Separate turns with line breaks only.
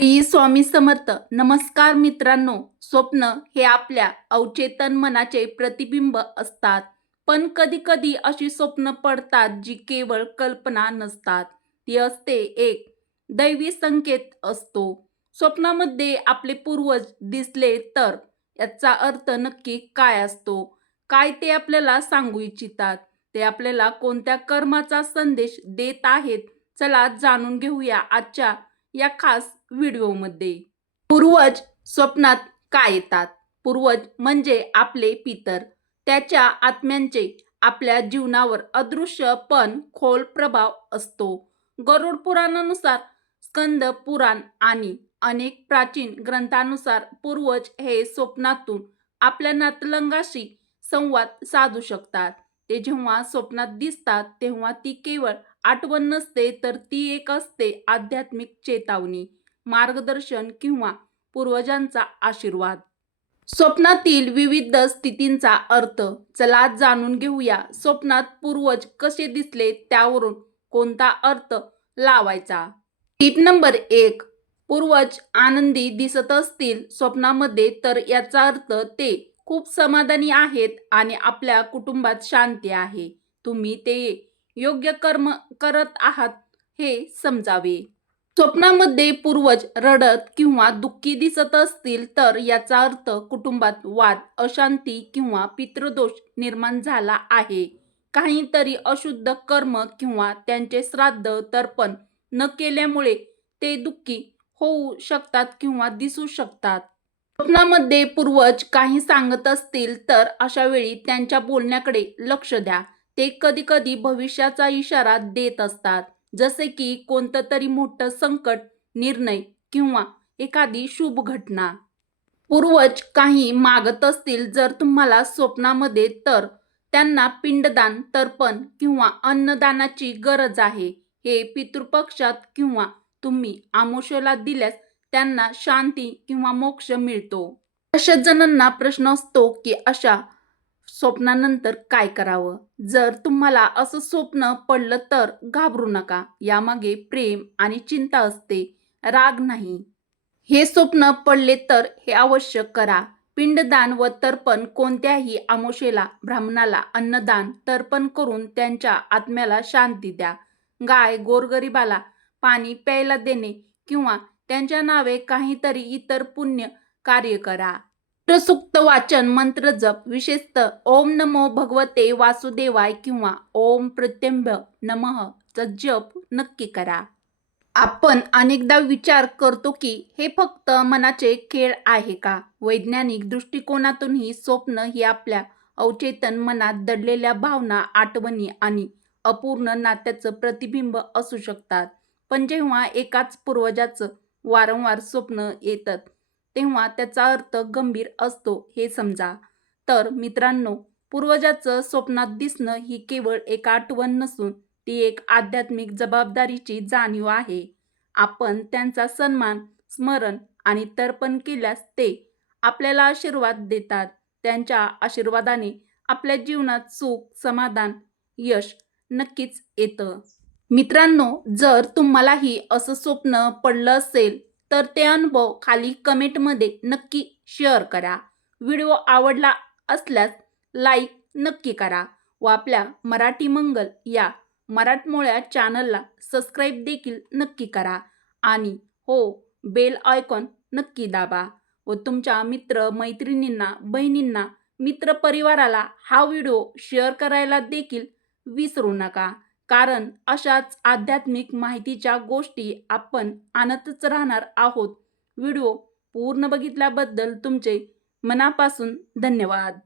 श्री स्वामी समर्थ नमस्कार मित्रांनो. स्वप्न हे आपल्या अवचेतन मनाचे प्रतिबिंब असतात. पण कधी कधी अशी स्वप्न पडतात जी केवळ कल्पना नसतात. ती असते एक दैवी संकेत असतो. स्वप्नामध्ये आपले पूर्वज दिसले तर याचा अर्थ नक्की काय असतो? काय ते आपल्याला सांगू इच्छितात? ते आपल्याला कोणत्या कर्माचा संदेश देत आहेत? चला जाणून घेऊया आजच्या या खास व्हिडिओमध्ये. पूर्वज स्वप्नात काय येतात? पूर्वज म्हणजे आपले पितर. त्याच्या आत्म्यांचे आपल्या जीवनावर अदृश्य पण खोल प्रभाव असतो. गरुड पुराणानुसार स्कंद पुराण आणि अनेक प्राचीन ग्रंथानुसार पूर्वज हे स्वप्नातून आपल्या नातलंगाशी संवाद साधू शकतात. ते जेव्हा स्वप्नात दिसतात तेव्हा ती केवळ आठवण नसते तर ती एक असते आध्यात्मिक चेतावणी. मार्गदर्शन किंवा पूर्वजांचा आशीर्वाद. स्वप्नातील विविध स्थितींचा अर्थ चला जाणून घेऊया. स्वप्नात पूर्वज कसे दिसले त्यावरून कोणता अर्थ लावायचा? टीप नंबर एक. पूर्वज आनंदी दिसत असतील स्वप्नामध्ये तर याचा अर्थ ते खूप समाधानी आहेत आणि आपल्या कुटुंबात शांती आहे. तुम्ही ते योग्य कर्म करत आहात हे समजावे. स्वप्नामध्ये पूर्वज रडत किंवा दुःखी दिसत असतील तर याचा अर्थ कुटुंबात वाद अशांती किंवा पितृदोष निर्माण झाला आहे. काहीतरी अशुद्ध कर्म किंवा त्यांचे श्राद्ध तर्पण न केल्यामुळे ते दुःखी होऊ शकतात किंवा दिसू शकतात. स्वप्नामध्ये पूर्वज काही सांगत असतील तर अशा वेळी त्यांच्या बोलण्याकडे लक्ष द्या. ते कधी कधी भविष्याचा इशारा देत असतात. जसे की कोणतं तरी मोठं संकट निर्णय किंवा एखादी शुभ घटना. पूर्वज काही मागत असतील जर तुम्हाला स्वप्नामध्ये तर त्यांना पिंडदान तर्पण किंवा अन्नदानाची गरज आहे. हे पितृपक्षात किंवा तुम्ही आमोशेला दिल्यास त्यांना शांती किंवा मोक्ष मिळतो. अशा जणांना प्रश्न असतो की अशा स्वप्नानंतर काय करावं? जर तुम्हाला असं स्वप्न पडलं तर घाबरू नका. यामागे प्रेम आणि चिंता असते. राग नाही. हे स्वप्न पडले तर हे अवश्य करा. पिंडदान व तर्पण कोणत्याही आमोशेला ब्राह्मणाला अन्नदान तर्पण करून त्यांच्या आत्म्याला शांती द्या. गाय गोरगरिबाला पाणी प्यायला देणे किंवा त्यांच्या नावे काहीतरी इतर पुण्य कार्य करा. सुक्त वाचन मंत्र जप विशेषतः ओम नमो भगवते वासुदेवाय किंवा ओम प्रत्यंभ नमः जप नक्की करा. आपण अनेकदा विचार करतो की हे फक्त मनाचे खेळ आहे का? वैज्ञानिक दृष्टिकोनातूनही स्वप्न ही आपल्या अवचेतन मनात दडलेल्या भावना आठवणी आणि अपूर्ण नात्याचं प्रतिबिंब असू शकतात. पण जेव्हा एकाच पूर्वजाचं वारंवार स्वप्न येतात तेव्हा त्याचा अर्थ गंभीर असतो हे समजा. तर मित्रांनो पूर्वजाचं स्वप्नात दिसणं ही केवळ एक आठवण नसून ती एक आध्यात्मिक जबाबदारीची जाणीव आहे. आपण त्यांचा सन्मान स्मरण आणि तर्पण केल्यास ते आपल्याला आशीर्वाद देतात. त्यांच्या आशीर्वादाने आपल्या जीवनात सुख समाधान यश नक्कीच येतं. मित्रांनो जर तुम्हालाही असं स्वप्न पडलं असेल तर ते अनुभव खाली कमेंटमध्ये नक्की शेअर करा. व्हिडिओ आवडला असल्यास लाईक नक्की करा व आपल्या मराठी मंगल या मराठमोळ्या चॅनलला सबस्क्राईब देखील नक्की करा. आणि हो बेल आयकॉन नक्की दाबा व तुमच्या मित्र मैत्रिणींना बहिणींना मित्रपरिवाराला हा व्हिडिओ शेअर करायला देखील विसरू नका. कारण अशाच आध्यात्मिक माहितीच्या गोष्टी आपण आणतच राहणार आहोत. व्हिडिओ पूर्ण बघितल्याबद्दल तुमचे मनापासून धन्यवाद.